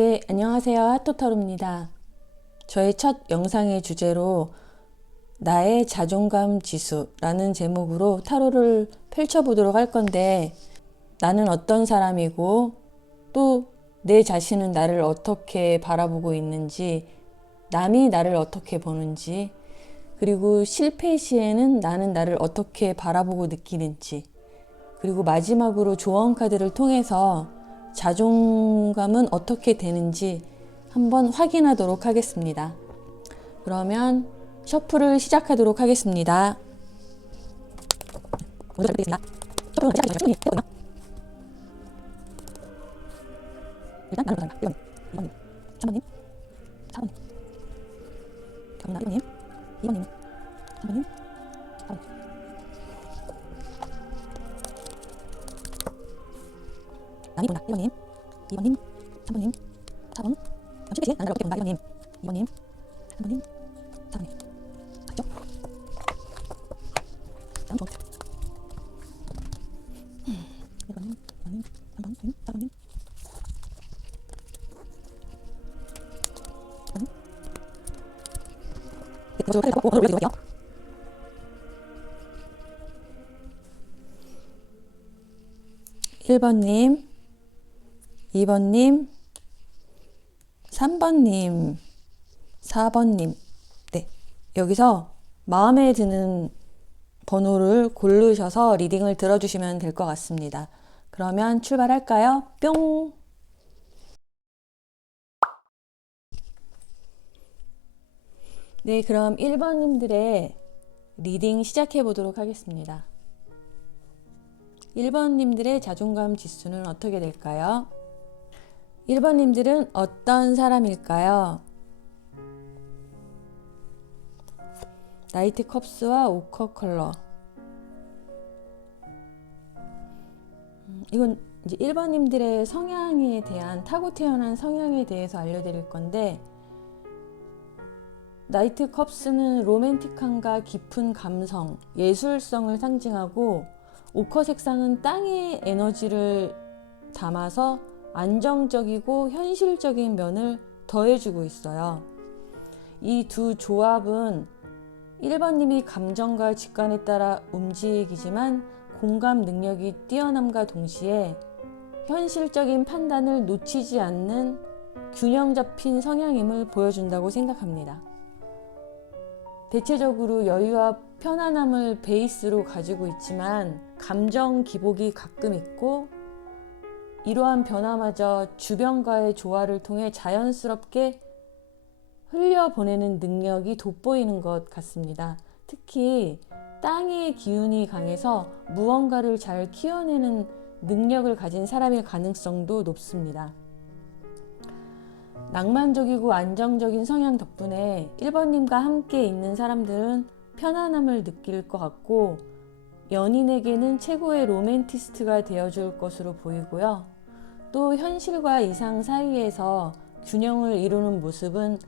네, 안녕하세요. 핫토타로입니다. 저의 첫 영상의 주제로 나의 자존감 지수라는 제목으로 타로를 펼쳐보도록 할 건데, 나는 어떤 사람이고 또 내 자신은 나를 어떻게 바라보고 있는지, 남이 나를 어떻게 보는지, 그리고 실패 시에는 나는 나를 어떻게 바라보고 느끼는지, 그리고 마지막으로 조언 카드를 통해서 자존감은 어떻게 되는지 한번 확인하도록 하겠습니다. 그러면 셔플을 시작하도록 하겠습니다. 먼저 잘 부탁드리겠습니다. 셔플은 시작하기 전에 일단 나는 보자. 1번님, 2번님, 3번님, 4번님, 경이나 1번님, 2번님, 3번님, 4번님. 남이 본다. 1번님, 2번님, 3번님, 4번. 쉽게 시 나를 어떻게 본다. 1번님, 2번님, 3번님, 4번님. 맞죠? 다음 조. 1번님, 2번님, 3번님, 4번님. 1번님, 2번님, 3번님, 4번님. 네, 여기서 마음에 드는 번호를 고르셔서 리딩을 들어주시면 될 것 같습니다. 그러면 출발할까요? 뿅! 네, 그럼 1번님들의 리딩 시작해 보도록 하겠습니다. 1번님들의 자존감 지수는 어떻게 될까요? 1번님들은 어떤 사람일까요? 나이트 컵스와 오커 컬러. 이건 이제 1번님들의 성향에 대한, 타고 태어난 성향에 대해서 알려드릴 건데, 나이트 컵스는 로맨틱함과 깊은 감성, 예술성을 상징하고, 오커 색상은 땅의 에너지를 담아서 안정적이고 현실적인 면을 더해주고 있어요. 이 두 조합은 1번님이 감정과 직관에 따라 움직이지만 공감 능력이 뛰어남과 동시에 현실적인 판단을 놓치지 않는 균형 잡힌 성향임을 보여준다고 생각합니다. 대체적으로 여유와 편안함을 베이스로 가지고 있지만 감정 기복이 가끔 있고, 이러한 변화마저 주변과의 조화를 통해 자연스럽게 흘려보내는 능력이 돋보이는 것 같습니다. 특히 땅의 기운이 강해서 무언가를 잘 키워내는 능력을 가진 사람일 가능성도 높습니다. 낭만적이고 안정적인 성향 덕분에 1번님과 함께 있는 사람들은 편안함을 느낄 것 같고, 연인에게는 최고의 로맨티스트가 되어줄 것으로 보이고요. 또 현실과 이상 사이에서 균형을 이루는 모습은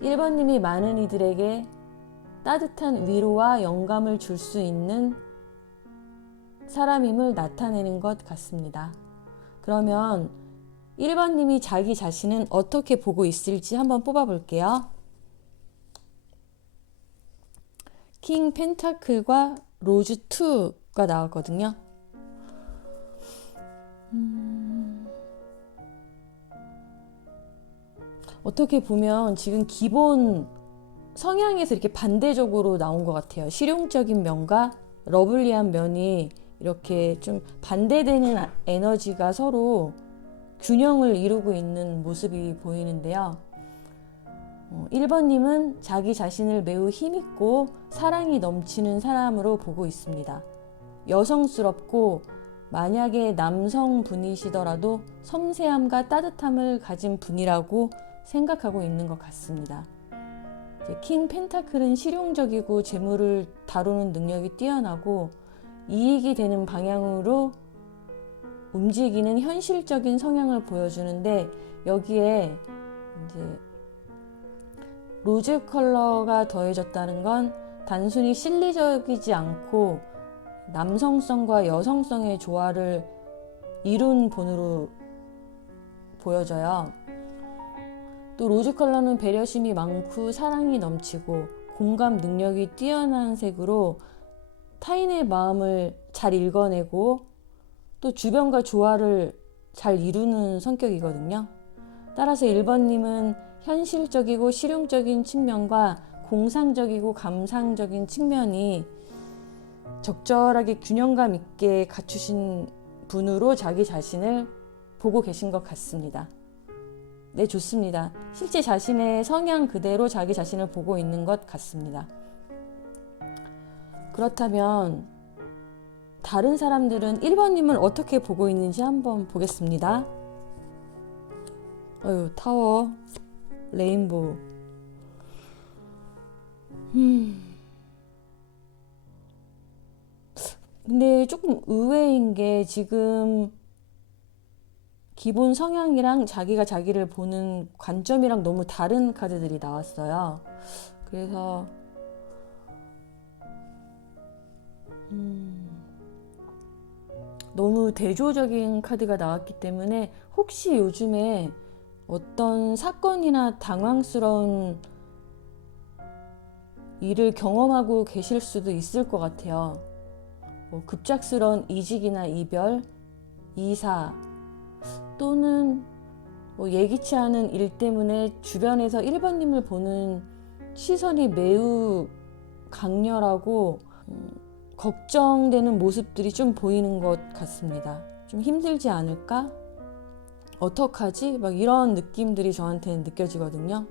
1번님이 많은 이들에게 따뜻한 위로와 영감을 줄 수 있는 사람임을 나타내는 것 같습니다. 그러면 1번님이 자기 자신은 어떻게 보고 있을지 한번 뽑아볼게요. 킹 펜타클과 로즈 2가 나왔거든요. 어떻게 보면 지금 기본 성향에서 이렇게 반대적으로 나온 것 같아요. 실용적인 면과 러블리한 면이 이렇게 좀 반대되는 에너지가 서로 균형을 이루고 있는 모습이 보이는데요. 1번님은 자기 자신을 매우 힘있고 사랑이 넘치는 사람으로 보고 있습니다. 여성스럽고, 만약에 남성분이시더라도 섬세함과 따뜻함을 가진 분이라고 생각하고 있는 것 같습니다. 킹 펜타클은 실용적이고 재물을 다루는 능력이 뛰어나고 이익이 되는 방향으로 움직이는 현실적인 성향을 보여주는데, 여기에 이제 로즈 컬러가 더해졌다는 건 단순히 실리적이지 않고 남성성과 여성성의 조화를 이룬 본으로 보여져요. 또 로즈 컬러는 배려심이 많고 사랑이 넘치고 공감 능력이 뛰어난 색으로 타인의 마음을 잘 읽어내고 또 주변과 조화를 잘 이루는 성격이거든요. 따라서 1번님은 현실적이고 실용적인 측면과 공상적이고 감상적인 측면이 적절하게 균형감 있게 갖추신 분으로 자기 자신을 보고 계신 것 같습니다. 네, 좋습니다. 실제 자신의 성향 그대로 자기 자신을 보고 있는 것 같습니다. 그렇다면 다른 사람들은 1번님을 어떻게 보고 있는지 한번 보겠습니다. 타워, 레인보우. 근데 조금 의외인 게 지금 기본 성향이랑 자기가 자기를 보는 관점이랑 너무 다른 카드들이 나왔어요. 그래서 너무 대조적인 카드가 나왔기 때문에 혹시 요즘에 어떤 사건이나 당황스러운 일을 경험하고 계실 수도 있을 것 같아요. 급작스러운 이직이나 이별, 이사, 또는 예기치 않은 일 때문에 주변에서 1번님을 보는 시선이 매우 강렬하고 걱정되는 모습들이 좀 보이는 것 같습니다. 좀 힘들지 않을까? 어떡하지? 막 이런 느낌들이 저한테는 느껴지거든요.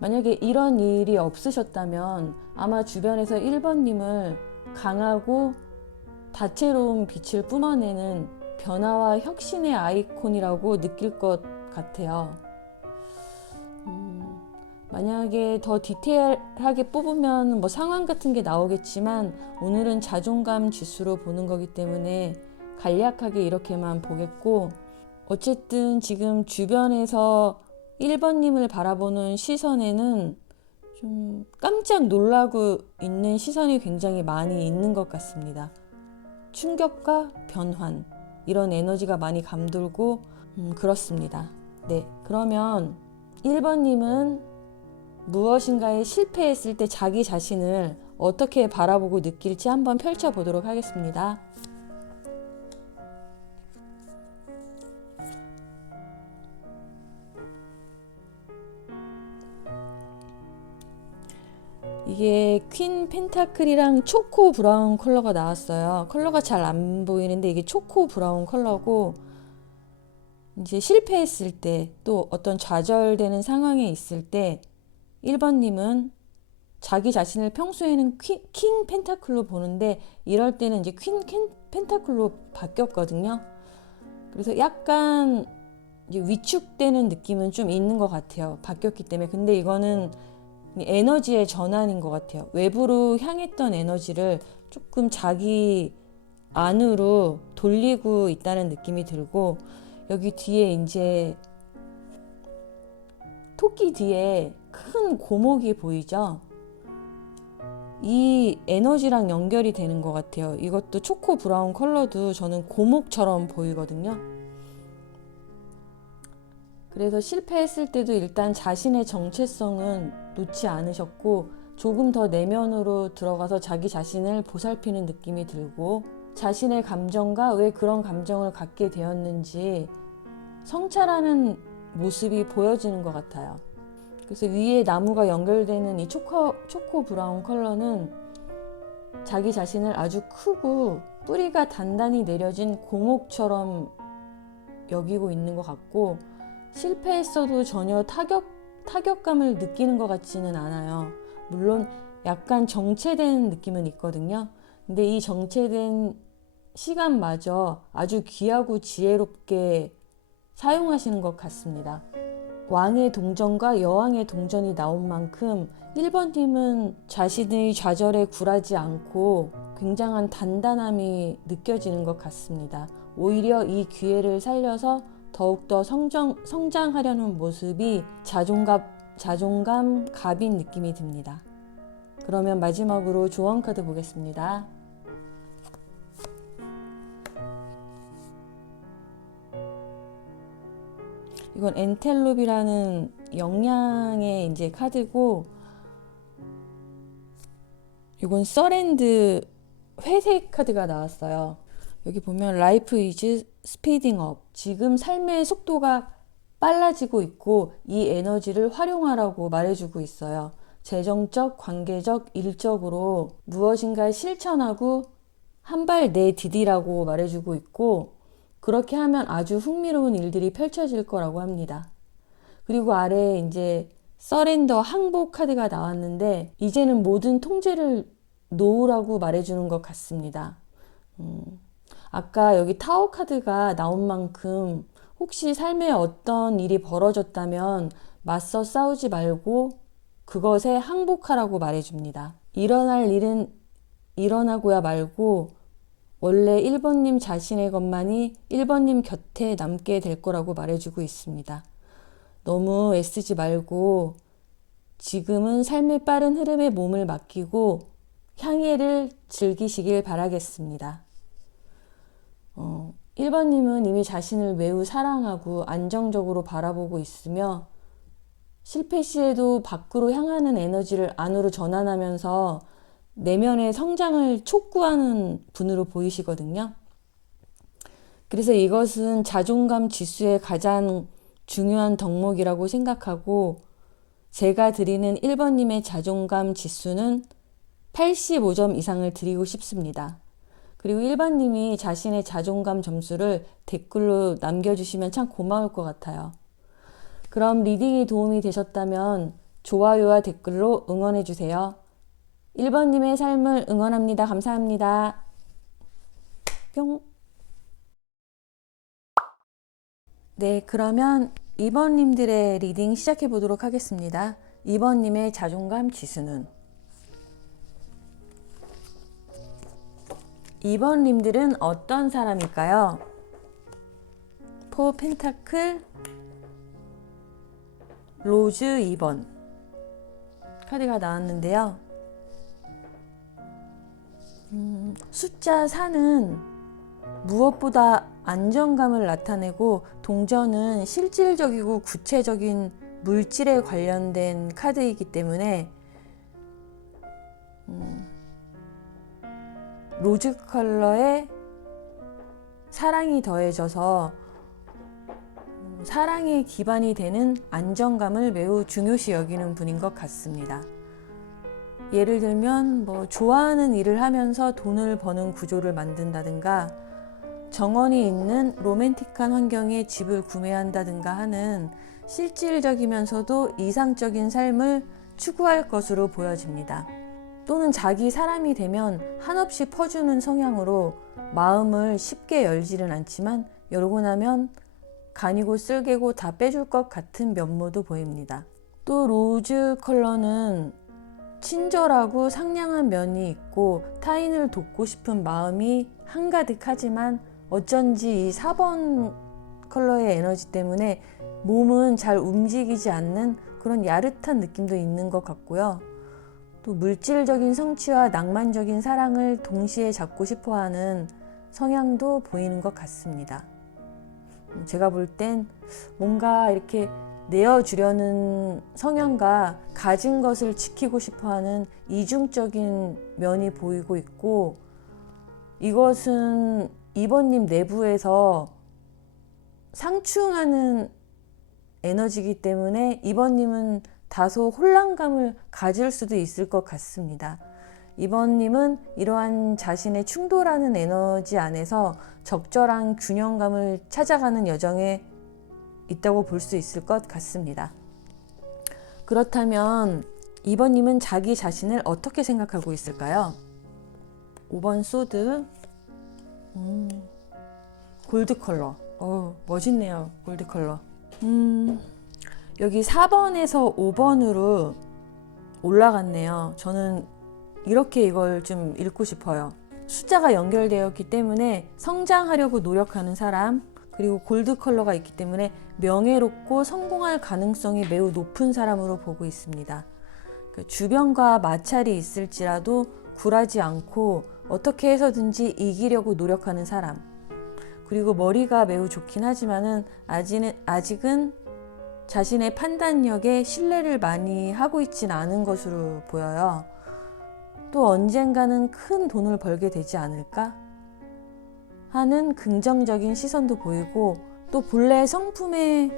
만약에 이런 일이 없으셨다면 아마 주변에서 1번님을 강하고 다채로운 빛을 뿜어내는 변화와 혁신의 아이콘이라고 느낄 것 같아요. 만약에 더 디테일하게 뽑으면 상황 같은 게 나오겠지만 오늘은 자존감 지수로 보는 거기 때문에 간략하게 이렇게만 보겠고, 어쨌든 지금 주변에서 1번님을 바라보는 시선에는 좀 깜짝 놀라고 있는 시선이 굉장히 많이 있는 것 같습니다. 충격과 변환, 이런 에너지가 많이 감돌고 그렇습니다. 네, 그러면 1번님은 무엇인가에 실패했을 때 자기 자신을 어떻게 바라보고 느낄지 한번 펼쳐보도록 하겠습니다. 이게 퀸 펜타클이랑 초코 브라운 컬러가 나왔어요. 컬러가 잘 안 보이는데 이게 초코 브라운 컬러고, 이제 실패했을 때 또 어떤 좌절되는 상황에 있을 때 1번님은 자기 자신을 평소에는 킹 펜타클로 보는데 이럴 때는 이제 퀸 펜타클로 바뀌었거든요. 그래서 약간 이제 위축되는 느낌은 좀 있는 것 같아요. 바뀌었기 때문에. 근데 이거는 에너지의 전환인 것 같아요. 외부로 향했던 에너지를 조금 자기 안으로 돌리고 있다는 느낌이 들고, 여기 뒤에 이제 토끼 뒤에 큰 고목이 보이죠? 이 에너지랑 연결이 되는 것 같아요. 이것도 초코 브라운 컬러도 저는 고목처럼 보이거든요. 그래서 실패했을 때도 일단 자신의 정체성은 놓지 않으셨고, 조금 더 내면으로 들어가서 자기 자신을 보살피는 느낌이 들고, 자신의 감정과 왜 그런 감정을 갖게 되었는지 성찰하는 모습이 보여지는 것 같아요. 그래서 위에 나무가 연결되는 이 초코 브라운 컬러는 자기 자신을 아주 크고 뿌리가 단단히 내려진 고목처럼 여기고 있는 것 같고, 실패했어도 전혀 타격감을 느끼는 것 같지는 않아요. 물론 약간 정체된 느낌은 있거든요. 근데 이 정체된 시간마저 아주 귀하고 지혜롭게 사용하시는 것 같습니다. 왕의 동전과 여왕의 동전이 나온 만큼 1번님은 자신의 좌절에 굴하지 않고 굉장한 단단함이 느껴지는 것 같습니다. 오히려 이 기회를 살려서 더욱더 성장하려는 모습이 자존감 갑인 느낌이 듭니다. 그러면 마지막으로 조언 카드 보겠습니다. 이건 엔텔롭이라는 영양의 이제 카드고, 이건 서랜드 회색 카드가 나왔어요. 여기 보면 Life is speeding up. 지금 삶의 속도가 빨라지고 있고 이 에너지를 활용하라고 말해주고 있어요. 재정적, 관계적, 일적으로 무엇인가 실천하고 한 발 내디디라고 말해주고 있고, 그렇게 하면 아주 흥미로운 일들이 펼쳐질 거라고 합니다. 그리고 아래에 이제 서렌더 항복 카드가 나왔는데, 이제는 모든 통제를 놓으라고 말해주는 것 같습니다. 아까 여기 타워 카드가 나온 만큼 혹시 삶에 어떤 일이 벌어졌다면 맞서 싸우지 말고 그것에 항복하라고 말해줍니다. 일어날 일은 일어나고야 말고 원래 1번님 자신의 것만이 1번님 곁에 남게 될 거라고 말해주고 있습니다. 너무 애쓰지 말고 지금은 삶의 빠른 흐름에 몸을 맡기고 향해를 즐기시길 바라겠습니다. 1번님은 이미 자신을 매우 사랑하고 안정적으로 바라보고 있으며 실패 시에도 밖으로 향하는 에너지를 안으로 전환하면서 내면의 성장을 촉구하는 분으로 보이시거든요. 그래서 이것은 자존감 지수의 가장 중요한 덕목이라고 생각하고, 제가 드리는 1번님의 자존감 지수는 85점 이상을 드리고 싶습니다. 그리고 1번님이 자신의 자존감 점수를 댓글로 남겨주시면 참 고마울 것 같아요. 그럼 리딩이 도움이 되셨다면 좋아요와 댓글로 응원해주세요. 1번님의 삶을 응원합니다. 감사합니다. 뿅. 네, 그러면 2번님들의 리딩 시작해 보도록 하겠습니다. 2번님의 자존감 지수는, 2번님들은 어떤 사람일까요? 포 펜타클, 로즈 2번 카드가 나왔는데요. 숫자 4는 무엇보다 안정감을 나타내고, 동전은 실질적이고 구체적인 물질에 관련된 카드이기 때문에 로즈 컬러에 사랑이 더해져서 사랑의 기반이 되는 안정감을 매우 중요시 여기는 분인 것 같습니다. 예를 들면 좋아하는 일을 하면서 돈을 버는 구조를 만든다든가, 정원이 있는 로맨틱한 환경에 집을 구매한다든가 하는 실질적이면서도 이상적인 삶을 추구할 것으로 보여집니다. 또는 자기 사람이 되면 한없이 퍼주는 성향으로 마음을 쉽게 열지는 않지만 열고 나면 간이고 쓸개고 다 빼줄 것 같은 면모도 보입니다. 또 로즈 컬러는 친절하고 상냥한 면이 있고 타인을 돕고 싶은 마음이 한가득하지만, 어쩐지 이 4번 컬러의 에너지 때문에 몸은 잘 움직이지 않는 그런 야릇한 느낌도 있는 것 같고요. 또 물질적인 성취와 낭만적인 사랑을 동시에 잡고 싶어하는 성향도 보이는 것 같습니다. 제가 볼 땐 뭔가 이렇게 내어주려는 성향과 가진 것을 지키고 싶어하는 이중적인 면이 보이고 있고, 이것은 2번님 내부에서 상충하는 에너지이기 때문에 2번님은 다소 혼란감을 가질 수도 있을 것 같습니다. 2번님은 이러한 자신의 충돌하는 에너지 안에서 적절한 균형감을 찾아가는 여정에 있다고 볼 수 있을 것 같습니다. 그렇다면 2번님은 자기 자신을 어떻게 생각하고 있을까요? 5번 소드, 골드 컬러. 멋있네요. 골드 컬러. 여기 4번에서 5번으로 올라갔네요. 저는 이렇게 이걸 좀 읽고 싶어요. 숫자가 연결되었기 때문에 성장하려고 노력하는 사람, 그리고 골드 컬러가 있기 때문에 명예롭고 성공할 가능성이 매우 높은 사람으로 보고 있습니다. 주변과 마찰이 있을지라도 굴하지 않고 어떻게 해서든지 이기려고 노력하는 사람, 그리고 머리가 매우 좋긴 하지만은 아직은 자신의 판단력에 신뢰를 많이 하고 있진 않은 것으로 보여요. 또 언젠가는 큰 돈을 벌게 되지 않을까 하는 긍정적인 시선도 보이고, 또 본래 성품의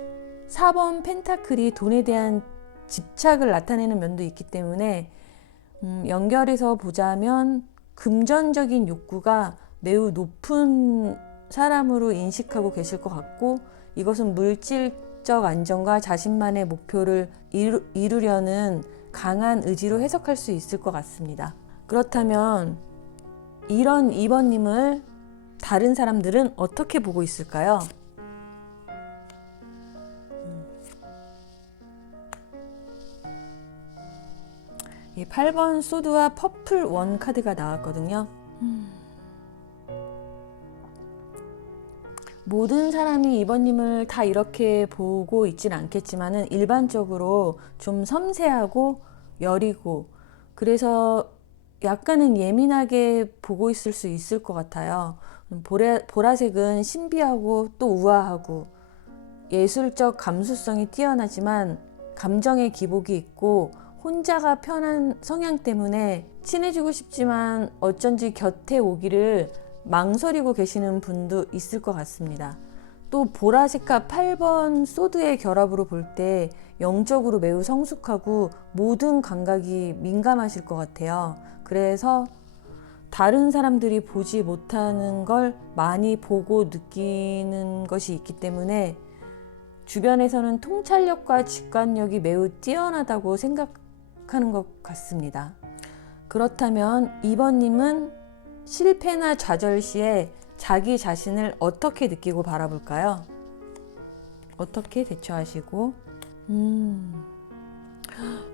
4번 펜타클이 돈에 대한 집착을 나타내는 면도 있기 때문에 연결해서 보자면 금전적인 욕구가 매우 높은 사람으로 인식하고 계실 것 같고, 이것은 물질적 안정과 자신만의 목표를 이루려는 강한 의지로 해석할 수 있을 것 같습니다. 그렇다면 이런 2번님을 다른 사람들은 어떻게 보고 있을까요? 8번 소드와 퍼플 원 카드가 나왔거든요. 모든 사람이 2번님을 다 이렇게 보고 있진 않겠지만 일반적으로 좀 섬세하고 여리고, 그래서 약간은 예민하게 보고 있을 수 있을 것 같아요. 보라색은 신비하고 또 우아하고 예술적 감수성이 뛰어나지만 감정의 기복이 있고 혼자가 편한 성향 때문에 친해지고 싶지만 어쩐지 곁에 오기를 망설이고 계시는 분도 있을 것 같습니다. 또 보라색과 8번 소드의 결합으로 볼 때 영적으로 매우 성숙하고 모든 감각이 민감하실 것 같아요. 그래서 다른 사람들이 보지 못하는 걸 많이 보고 느끼는 것이 있기 때문에 주변에서는 통찰력과 직관력이 매우 뛰어나다고 생각하는 것 같습니다. 그렇다면 2번님은 실패나 좌절 시에 자기 자신을 어떻게 느끼고 바라볼까요? 어떻게 대처하시고?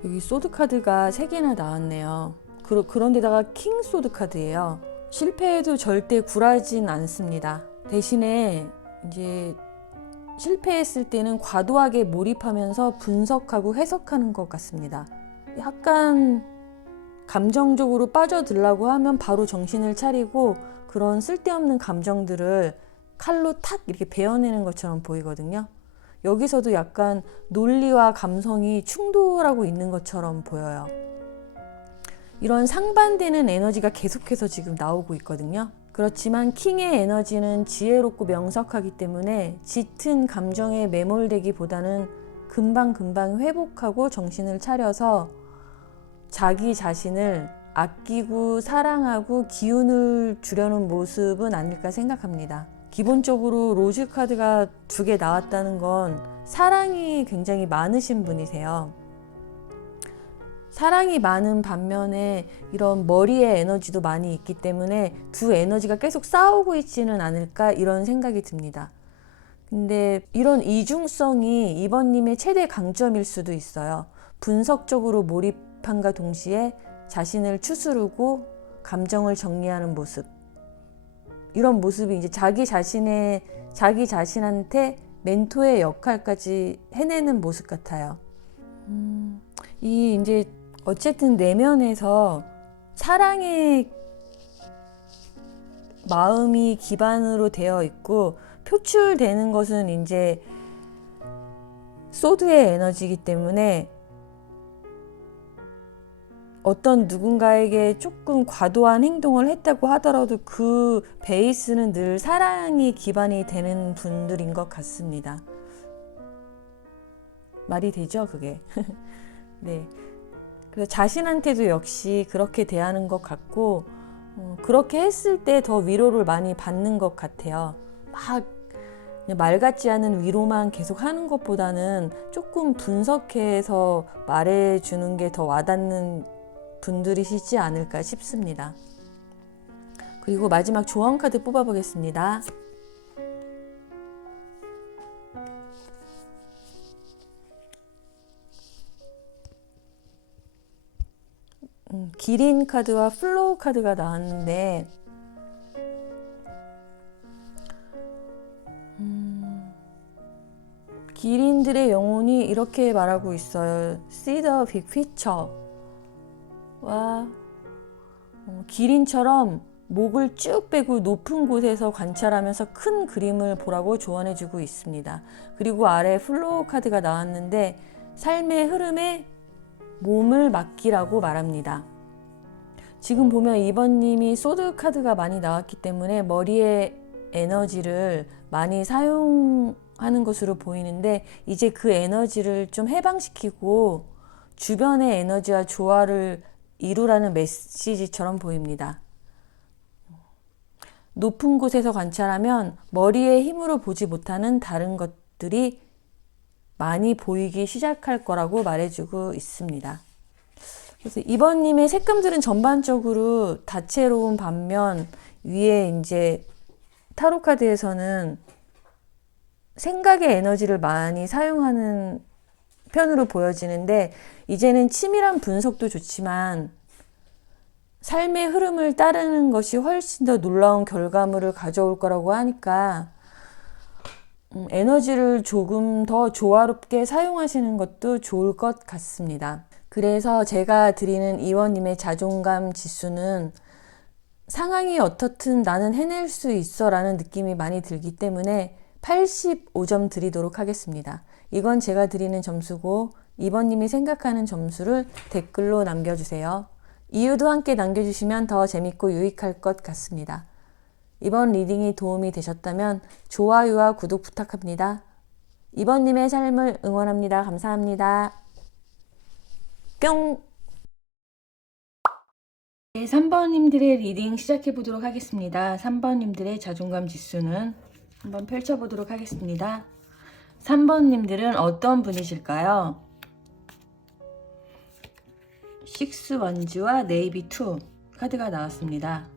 여기 소드 카드가 3개나 나왔네요. 그런데다가 킹 소드 카드예요. 실패해도 절대 굴하진 않습니다. 대신에 이제 실패했을 때는 과도하게 몰입하면서 분석하고 해석하는 것 같습니다. 약간 감정적으로 빠져들라고 하면 바로 정신을 차리고 그런 쓸데없는 감정들을 칼로 탁 이렇게 베어내는 것처럼 보이거든요. 여기서도 약간 논리와 감성이 충돌하고 있는 것처럼 보여요. 이런 상반되는 에너지가 계속해서 지금 나오고 있거든요. 그렇지만 킹의 에너지는 지혜롭고 명석하기 때문에 짙은 감정에 매몰되기보다는 금방금방 회복하고 정신을 차려서 자기 자신을 아끼고 사랑하고 기운을 주려는 모습은 아닐까 생각합니다. 기본적으로 로즈 카드가 2개 나왔다는 건 사랑이 굉장히 많으신 분이세요. 사랑이 많은 반면에 이런 머리의 에너지도 많이 있기 때문에 두 에너지가 계속 싸우고 있지는 않을까 이런 생각이 듭니다. 근데 이런 이중성이 2번님의 최대 강점일 수도 있어요. 분석적으로 몰입함과 동시에 자신을 추스르고 감정을 정리하는 모습. 이런 모습이 이제 자기 자신한테 멘토의 역할까지 해내는 모습 같아요. 이 이제 어쨌든 내면에서 사랑의 마음이 기반으로 되어 있고 표출되는 것은 이제 소드의 에너지이기 때문에 어떤 누군가에게 조금 과도한 행동을 했다고 하더라도 그 베이스는 늘 사랑이 기반이 되는 분들인 것 같습니다. 말이 되죠, 그게? 네. 그래서 자신한테도 역시 그렇게 대하는 것 같고, 그렇게 했을 때 더 위로를 많이 받는 것 같아요. 막 그냥 말 같지 않은 위로만 계속 하는 것보다는 조금 분석해서 말해주는 게 더 와닿는 분들이시지 않을까 싶습니다. 그리고 마지막 조언 카드 뽑아보겠습니다. 기린 카드와 플로우 카드가 나왔는데 기린들의 영혼이 이렇게 말하고 있어요. See the big picture. 와, 기린처럼 목을 쭉 빼고 높은 곳에서 관찰하면서 큰 그림을 보라고 조언해주고 있습니다. 그리고 아래 플로우 카드가 나왔는데 삶의 흐름에 몸을 맡기라고 말합니다. 지금 보면 2번님이 소드 카드가 많이 나왔기 때문에 머리의 에너지를 많이 사용하는 것으로 보이는데 이제 그 에너지를 좀 해방시키고 주변의 에너지와 조화를 이루라는 메시지처럼 보입니다. 높은 곳에서 관찰하면 머리의 힘으로 보지 못하는 다른 것들이 많이 보이기 시작할 거라고 말해주고 있습니다. 그래서 2번님의 색감들은 전반적으로 다채로운 반면 위에 이제 타로 카드에서는 생각의 에너지를 많이 사용하는 편으로 보여지는데 이제는 치밀한 분석도 좋지만 삶의 흐름을 따르는 것이 훨씬 더 놀라운 결과물을 가져올 거라고 하니까 에너지를 조금 더 조화롭게 사용하시는 것도 좋을 것 같습니다. 그래서 제가 드리는 이원님의 자존감 지수는 상황이 어떻든 나는 해낼 수 있어 라는 느낌이 많이 들기 때문에 85점 드리도록 하겠습니다. 이건 제가 드리는 점수고 2번님이 생각하는 점수를 댓글로 남겨주세요. 이유도 함께 남겨주시면 더 재밌고 유익할 것 같습니다. 이번 리딩이 도움이 되셨다면 좋아요와 구독 부탁합니다. 2번님의 삶을 응원합니다. 감사합니다. 뿅! 3번님들의 리딩 시작해 보도록 하겠습니다. 3번님들의 자존감 지수는 한번 펼쳐보도록 하겠습니다. 3번님들은 어떤 분이실까요? 6 원즈와 네이비 2 카드가 나왔습니다.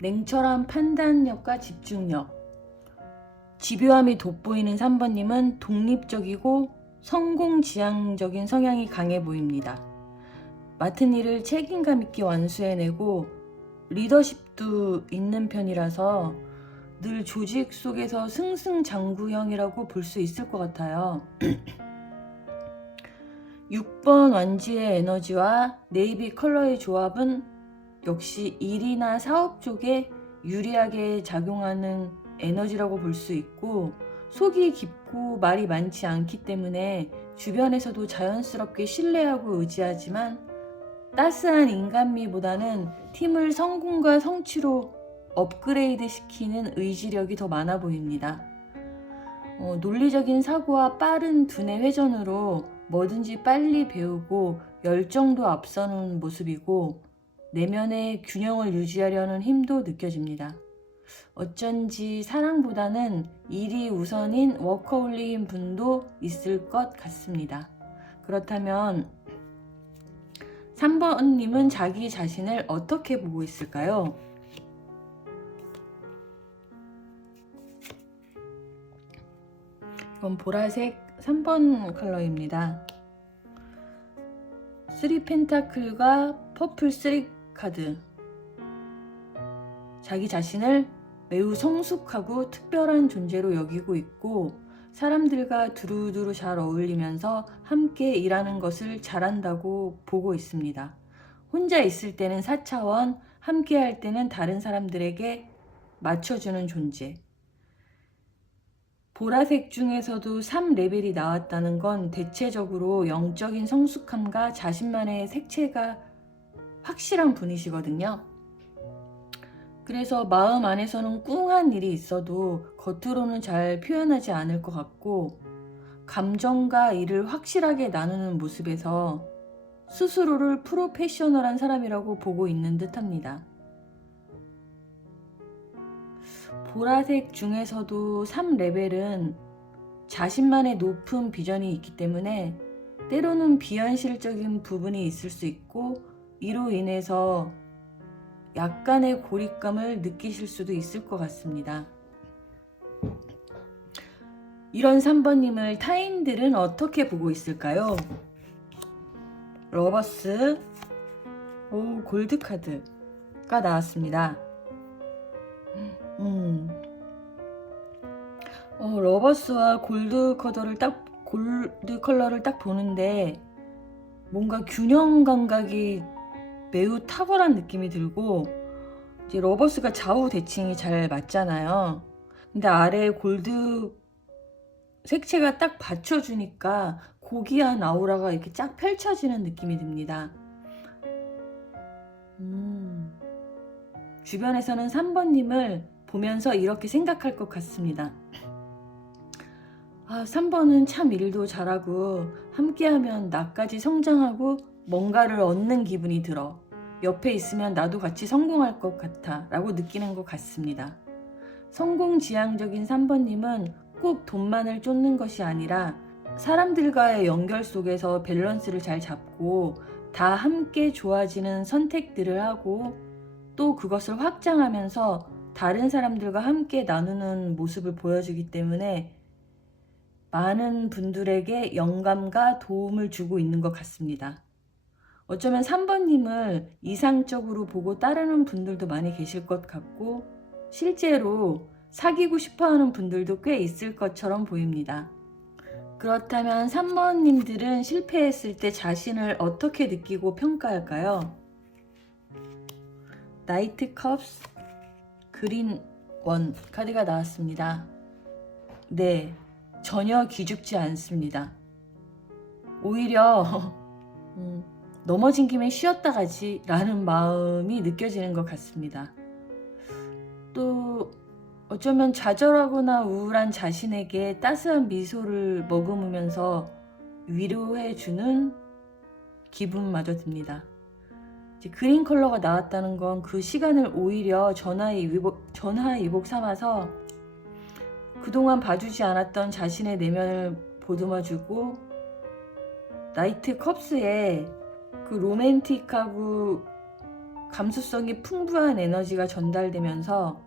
냉철한 판단력과 집중력, 집요함이 돋보이는 3번님은 독립적이고 성공지향적인 성향이 강해 보입니다. 맡은 일을 책임감 있게 완수해내고 리더십도 있는 편이라서 늘 조직 속에서 승승장구형이라고 볼 수 있을 것 같아요. 6번 완지의 에너지와 네이비 컬러의 조합은 역시 일이나 사업 쪽에 유리하게 작용하는 에너지라고 볼 수 있고 속이 깊고 말이 많지 않기 때문에 주변에서도 자연스럽게 신뢰하고 의지하지만 따스한 인간미보다는 팀을 성공과 성취로 업그레이드 시키는 의지력이 더 많아 보입니다. 논리적인 사고와 빠른 두뇌 회전으로 뭐든지 빨리 배우고 열정도 앞서는 모습이고 내면의 균형을 유지하려는 힘도 느껴집니다. 어쩐지 사랑보다는 일이 우선인 워커홀릭인 분도 있을 것 같습니다. 그렇다면 3번님은 자기 자신을 어떻게 보고 있을까요? 이건 보라색 3번 컬러입니다. 3 펜타클과 퍼플 3 카드. 자기 자신을 매우 성숙하고 특별한 존재로 여기고 있고 사람들과 두루두루 잘 어울리면서 함께 일하는 것을 잘한다고 보고 있습니다. 혼자 있을 때는 4차원, 함께 할 때는 다른 사람들에게 맞춰주는 존재. 보라색 중에서도 3레벨이 나왔다는 건 대체적으로 영적인 성숙함과 자신만의 색채가 확실한 분이시거든요. 그래서 마음 안에서는 꿍한 일이 있어도 겉으로는 잘 표현하지 않을 것 같고 감정과 일을 확실하게 나누는 모습에서 스스로를 프로페셔널한 사람이라고 보고 있는 듯합니다. 보라색 중에서도 3레벨은 자신만의 높은 비전이 있기 때문에 때로는 비현실적인 부분이 있을 수 있고 이로 인해서 약간의 고립감을 느끼실 수도 있을 것 같습니다. 이런 3번님을 타인들은 어떻게 보고 있을까요? 러버스, 골드 카드가 나왔습니다. 러버스와 골드 컬러를 딱 보는데 뭔가 균형 감각이 매우 탁월한 느낌이 들고 이제 러버스가 좌우 대칭이 잘 맞잖아요. 근데 아래에 골드 색채가 딱 받쳐주니까 고귀한 아우라가 이렇게 쫙 펼쳐지는 느낌이 듭니다. 주변에서는 3번님을 보면서 이렇게 생각할 것 같습니다. 아, 3번은 참 일도 잘하고 함께하면 나까지 성장하고 뭔가를 얻는 기분이 들어. 옆에 있으면 나도 같이 성공할 것 같아 라고 느끼는 것 같습니다. 성공지향적인 3번님은 꼭 돈만을 쫓는 것이 아니라 사람들과의 연결 속에서 밸런스를 잘 잡고 다 함께 좋아지는 선택들을 하고 또 그것을 확장하면서 다른 사람들과 함께 나누는 모습을 보여주기 때문에 많은 분들에게 영감과 도움을 주고 있는 것 같습니다. 어쩌면 3번님을 이상적으로 보고 따르는 분들도 많이 계실 것 같고 실제로 사귀고 싶어하는 분들도 꽤 있을 것처럼 보입니다. 그렇다면 3번님들은 실패했을 때 자신을 어떻게 느끼고 평가할까요? 나이트 컵스 그린 원 카드가 나왔습니다. 네, 전혀 기죽지 않습니다. 오히려 넘어진 김에 쉬었다 가지 라는 마음이 느껴지는 것 같습니다. 또 어쩌면 좌절하거나 우울한 자신에게 따스한 미소를 머금으면서 위로해주는 기분마저 듭니다. 이제 그린 컬러가 나왔다는 건 그 시간을 오히려 전화위복 삼아서 그동안 봐주지 않았던 자신의 내면을 보듬어주고 나이트 컵스에 그 로맨틱하고 감수성이 풍부한 에너지가 전달되면서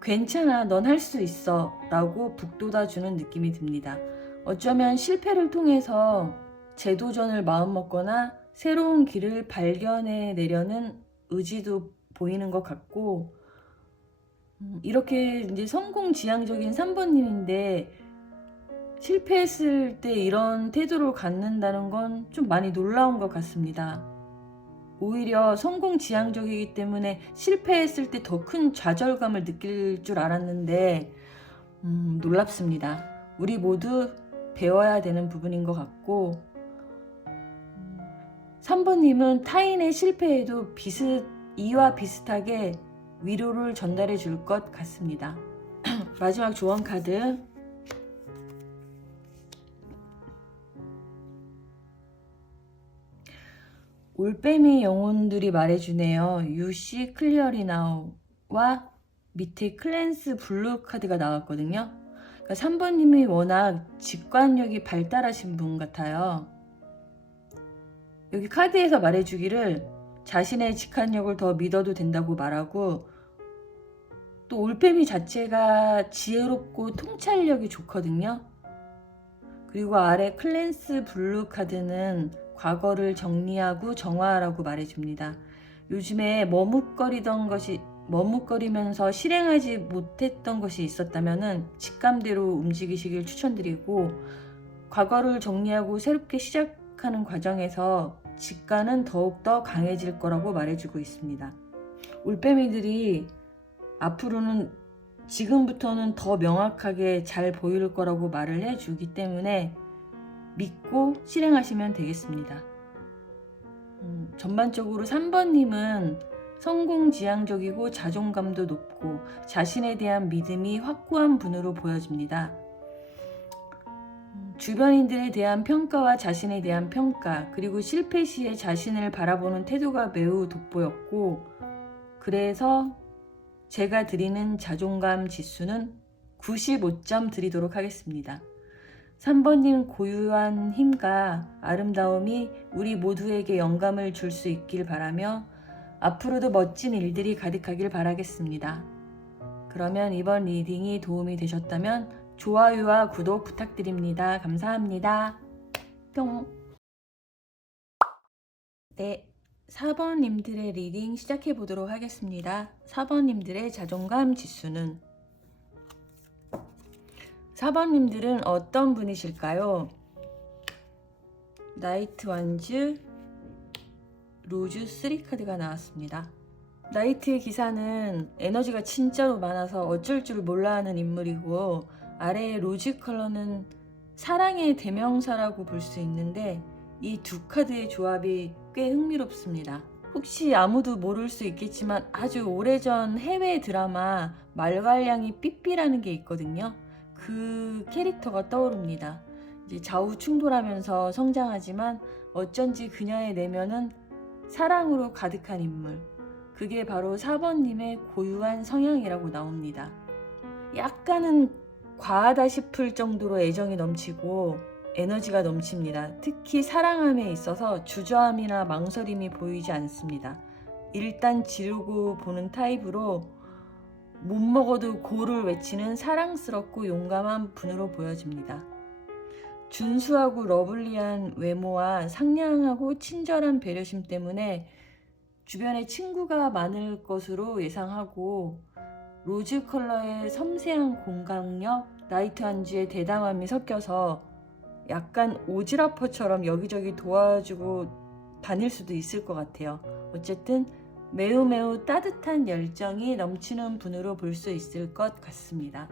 괜찮아, 넌 할 수 있어 라고 북돋아주는 느낌이 듭니다. 어쩌면 실패를 통해서 재도전을 마음먹거나 새로운 길을 발견해내려는 의지도 보이는 것 같고 이렇게 이제 성공지향적인 3번님인데 실패했을 때 이런 태도를 갖는다는 건 좀 많이 놀라운 것 같습니다. 오히려 성공지향적이기 때문에 실패했을 때 더 큰 좌절감을 느낄 줄 알았는데 놀랍습니다. 우리 모두 배워야 되는 부분인 것 같고 3번님은 타인의 실패에도 이와 비슷하게 위로를 전달해 줄 것 같습니다. 마지막 조언 카드 올빼미 영혼들이 말해주네요. You see clearly now와 밑에 클랜스 블루 카드가 나왔거든요. 그러니까 3번님이 워낙 직관력이 발달하신 분 같아요. 여기 카드에서 말해주기를 자신의 직관력을 더 믿어도 된다고 말하고 또 올빼미 자체가 지혜롭고 통찰력이 좋거든요. 그리고 아래 클랜스 블루 카드는 과거를 정리하고 정화하라고 말해줍니다. 요즘에 머뭇거리면서 실행하지 못했던 것이 있었다면 직감대로 움직이시길 추천드리고 과거를 정리하고 새롭게 시작하는 과정에서 직관은 더욱더 강해질 거라고 말해주고 있습니다. 올빼미들이 앞으로는 지금부터는 더 명확하게 잘 보일 거라고 말을 해주기 때문에 믿고 실행하시면 되겠습니다. 전반적으로 3번님은 성공지향적이고 자존감도 높고 자신에 대한 믿음이 확고한 분으로 보여집니다. 주변인들에 대한 평가와 자신에 대한 평가 그리고 실패 시에 자신을 바라보는 태도가 매우 돋보였고 그래서 제가 드리는 자존감 지수는 95점 드리도록 하겠습니다. 3번님 고유한 힘과 아름다움이 우리 모두에게 영감을 줄 수 있길 바라며 앞으로도 멋진 일들이 가득하길 바라겠습니다. 그러면 이번 리딩이 도움이 되셨다면 좋아요와 구독 부탁드립니다. 감사합니다. 뿅. 네, 4번님들의 리딩 시작해 보도록 하겠습니다. 4번님들의 자존감 지수는 4번님들은 어떤 분이실까요? 나이트 완즈 로즈 3 카드가 나왔습니다. 나이트의 기사는 에너지가 진짜로 많아서 어쩔 줄 몰라 하는 인물이고, 아래의 로즈 컬러는 사랑의 대명사라고 볼 수 있는데, 이 두 카드의 조합이 꽤 흥미롭습니다. 혹시 아무도 모를 수 있겠지만 아주 오래전 해외 드라마 말괄량이 삐삐라는 게 있거든요. 그 캐릭터가 떠오릅니다. 이제 좌우 충돌하면서 성장하지만 어쩐지 그녀의 내면은 사랑으로 가득한 인물. 그게 바로 4번님의 고유한 성향이라고 나옵니다. 약간은 과하다 싶을 정도로 애정이 넘치고 에너지가 넘칩니다. 특히 사랑함에 있어서 주저함이나 망설임이 보이지 않습니다. 일단 지르고 보는 타입으로 못 먹어도 고를 외치는 사랑스럽고 용감한 분으로 보여집니다. 준수하고 러블리한 외모와 상냥하고 친절한 배려심 때문에 주변에 친구가 많을 것으로 예상하고, 로즈 컬러의 섬세한 공감력, 나이트 안주의 대담함이 섞여서 약간 오지라퍼처럼 여기저기 도와주고 다닐 수도 있을 것 같아요. 어쨌든 매우 따뜻한 열정이 넘치는 분으로 볼 수 있을 것 같습니다.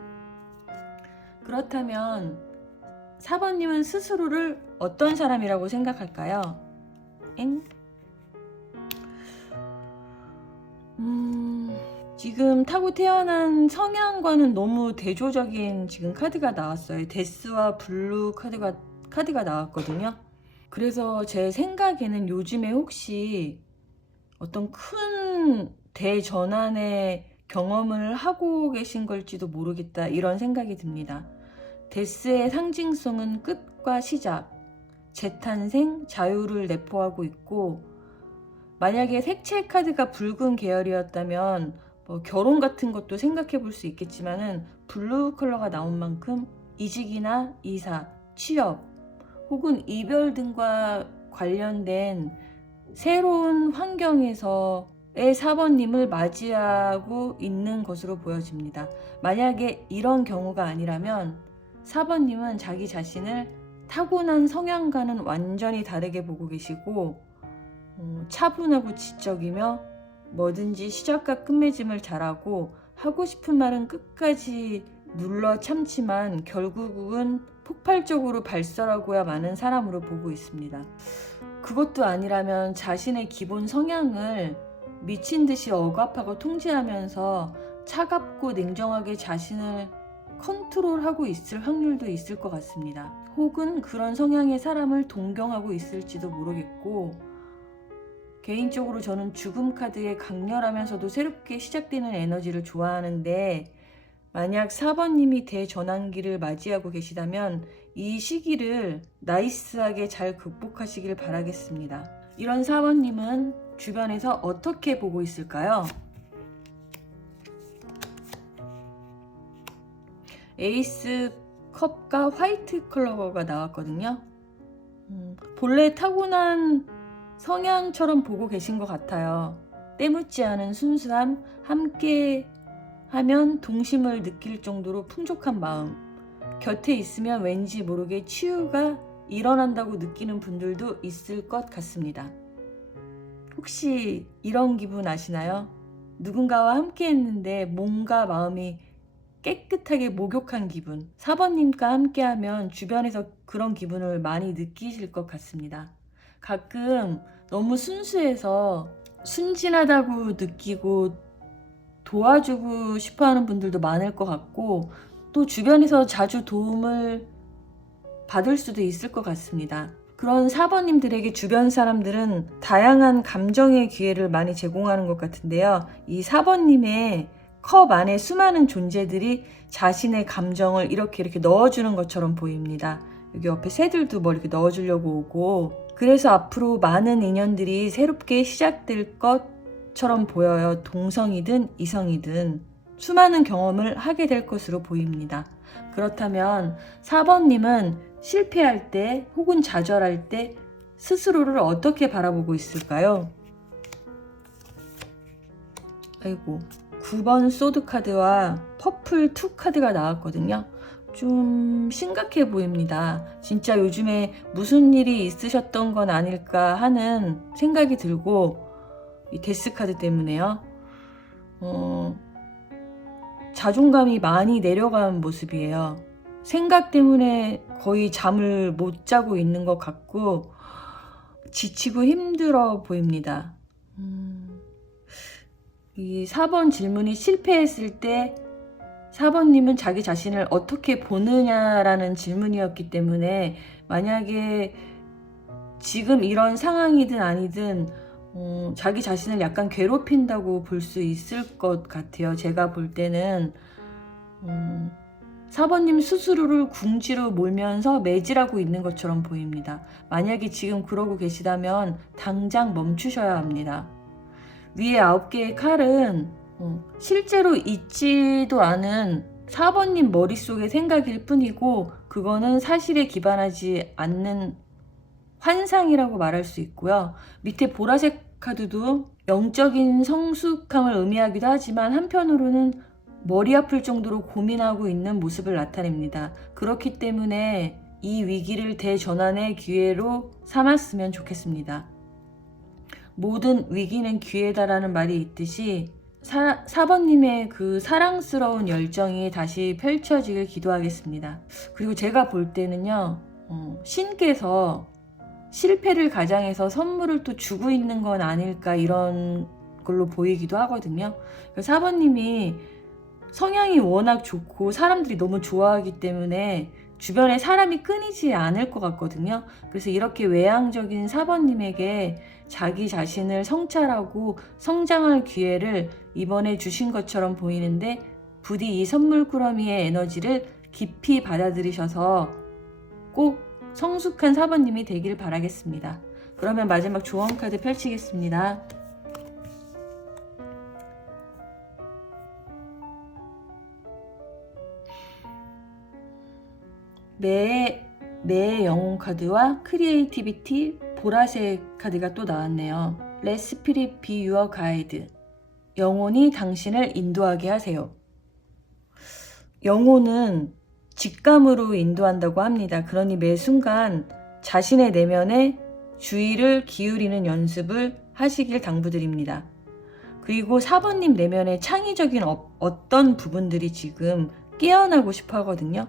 그렇다면 4번님은 스스로를 어떤 사람이라고 생각할까요? 지금 타고 태어난 성향과는 너무 대조적인 지금 카드가 나왔어요. 데스와 블루 카드가 나왔거든요. 그래서 제 생각에는 요즘에 혹시 어떤 큰 대전환의 경험을 하고 계신 걸지도 모르겠다, 이런 생각이 듭니다. 데스의 상징성은 끝과 시작, 재탄생, 자유를 내포하고 있고, 만약에 색채 카드가 붉은 계열이었다면 결혼 같은 것도 생각해 볼 수 있겠지만은 블루 컬러가 나온 만큼 이직이나 이사, 취업 혹은 이별 등과 관련된 새로운 환경에서의 4번님을 맞이하고 있는 것으로 보여집니다. 만약에 이런 경우가 아니라면 4번님은 자기 자신을 타고난 성향과는 완전히 다르게 보고 계시고, 차분하고 지적이며 뭐든지 시작과 끝맺음을 잘하고, 하고 싶은 말은 끝까지 눌러 참지만 결국은 폭발적으로 발설하고야 마는 사람으로 보고 있습니다. 그것도 아니라면 자신의 기본 성향을 미친 듯이 억압하고 통제하면서 차갑고 냉정하게 자신을 컨트롤하고 있을 확률도 있을 것 같습니다. 혹은 그런 성향의 사람을 동경하고 있을지도 모르겠고, 개인적으로 저는 죽음 카드의 강렬하면서도 새롭게 시작되는 에너지를 좋아하는데, 만약 4번님이 대전환기를 맞이하고 계시다면 이 시기를 나이스하게 잘 극복하시길 바라겠습니다. 이런 4번님은 주변에서 어떻게 보고 있을까요? 에이스 컵과 화이트 컬러가 나왔거든요. 본래 타고난 성향처럼 보고 계신 것 같아요. 때묻지 않은 순수함, 함께 하면 동심을 느낄 정도로 풍족한 마음, 곁에 있으면 왠지 모르게 치유가 일어난다고 느끼는 분들도 있을 것 같습니다. 혹시 이런 기분 아시나요? 누군가와 함께 했는데 몸과 마음이 깨끗하게 목욕한 기분. 4번님과 함께하면 주변에서 그런 기분을 많이 느끼실 것 같습니다. 가끔 너무 순수해서 순진하다고 느끼고 도와주고 싶어하는 분들도 많을 것 같고, 또 주변에서 자주 도움을 받을 수도 있을 것 같습니다. 그런 4번님들에게 주변 사람들은 다양한 감정의 기회를 많이 제공하는 것 같은데요. 이 4번님의 컵 안에 수많은 존재들이 자신의 감정을 이렇게 넣어주는 것처럼 보입니다. 여기 옆에 새들도 뭐 이렇게 넣어주려고 오고, 그래서 앞으로 많은 인연들이 새롭게 시작될 것처럼 보여요. 동성이든 이성이든 수많은 경험을 하게 될 것으로 보입니다. 그렇다면 4번님은 실패할 때 혹은 좌절할 때 스스로를 어떻게 바라보고 있을까요? 아이고, 9번 소드 카드와 퍼플 2 카드가 나왔거든요. 좀 심각해 보입니다. 진짜 요즘에 무슨 일이 있으셨던 건 아닐까 하는 생각이 들고, 이 데스 카드 때문에요. 자존감이 많이 내려간 모습이에요. 생각 때문에 거의 잠을 못 자고 있는 것 같고 지치고 힘들어 보입니다. 이 4번 질문이 실패했을 때 4번님은 자기 자신을 어떻게 보느냐라는 질문이었기 때문에 만약에 지금 이런 상황이든 아니든 자기 자신을 약간 괴롭힌다고 볼 수 있을 것 같아요. 제가 볼 때는 4번님 스스로를 궁지로 몰면서 매질하고 있는 것처럼 보입니다. 만약에 지금 그러고 계시다면 당장 멈추셔야 합니다. 위에 9개의 칼은 실제로 있지도 않은 4번님 머릿속의 생각일 뿐이고 그거는 사실에 기반하지 않는 환상이라고 말할 수 있고요. 밑에 보라색 카드도 영적인 성숙함을 의미하기도 하지만 한편으로는 머리 아플 정도로 고민하고 있는 모습을 나타냅니다. 그렇기 때문에 이 위기를 대전환의 기회로 삼았으면 좋겠습니다. 모든 위기는 기회다라는 말이 있듯이 4번님의 그 사랑스러운 열정이 다시 펼쳐지길 기도하겠습니다. 그리고 제가 볼 때는요, 신께서 실패를 가장해서 선물을 또 주고 있는 건 아닐까 이런 걸로 보이기도 하거든요. 4번님이 성향이 워낙 좋고 사람들이 너무 좋아하기 때문에 주변에 사람이 끊이지 않을 것 같거든요. 그래서 이렇게 외향적인 4번님에게 자기 자신을 성찰하고 성장할 기회를 이번에 주신 것처럼 보이는데 부디 이 선물꾸러미의 에너지를 깊이 받아들이셔서 꼭 성숙한 4번님이 되길 바라겠습니다. 그러면 마지막 조언 카드 펼치겠습니다. 매의 영혼 카드와 크리에이티비티 보라색 카드가 또 나왔네요. Let Spirit be your guide. 영혼이 당신을 인도하게 하세요. 영혼은 직감으로 인도한다고 합니다. 그러니 매 순간 자신의 내면에 주의를 기울이는 연습을 하시길 당부드립니다. 그리고 4번님 내면의 창의적인 어떤 부분들이 지금 깨어나고 싶어 하거든요.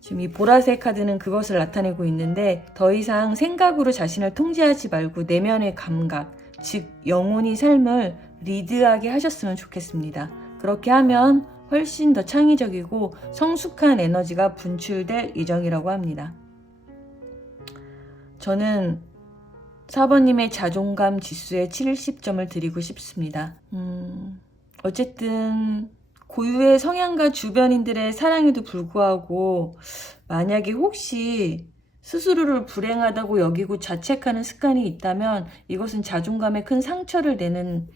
지금 이 보라색 카드는 그것을 나타내고 있는데 더 이상 생각으로 자신을 통제하지 말고 내면의 감각, 즉 영혼이 삶을 리드하게 하셨으면 좋겠습니다. 그렇게 하면 훨씬 더 창의적이고 성숙한 에너지가 분출될 예정이라고 합니다. 저는 4번님의 자존감 지수에 70점을 드리고 싶습니다. 어쨌든 고유의 성향과 주변인들의 사랑에도 불구하고 만약에 혹시 스스로를 불행하다고 여기고 자책하는 습관이 있다면 이것은 자존감에 큰 상처를 내는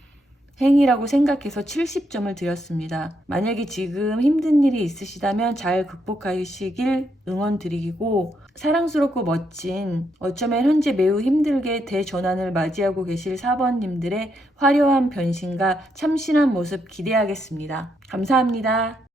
행위라고 생각해서 70점을 드렸습니다. 만약에 지금 힘든 일이 있으시다면 잘 극복하시길 응원드리고 사랑스럽고 멋진 어쩌면 현재 매우 힘들게 대전환을 맞이하고 계실 4번님들의 화려한 변신과 참신한 모습 기대하겠습니다. 감사합니다.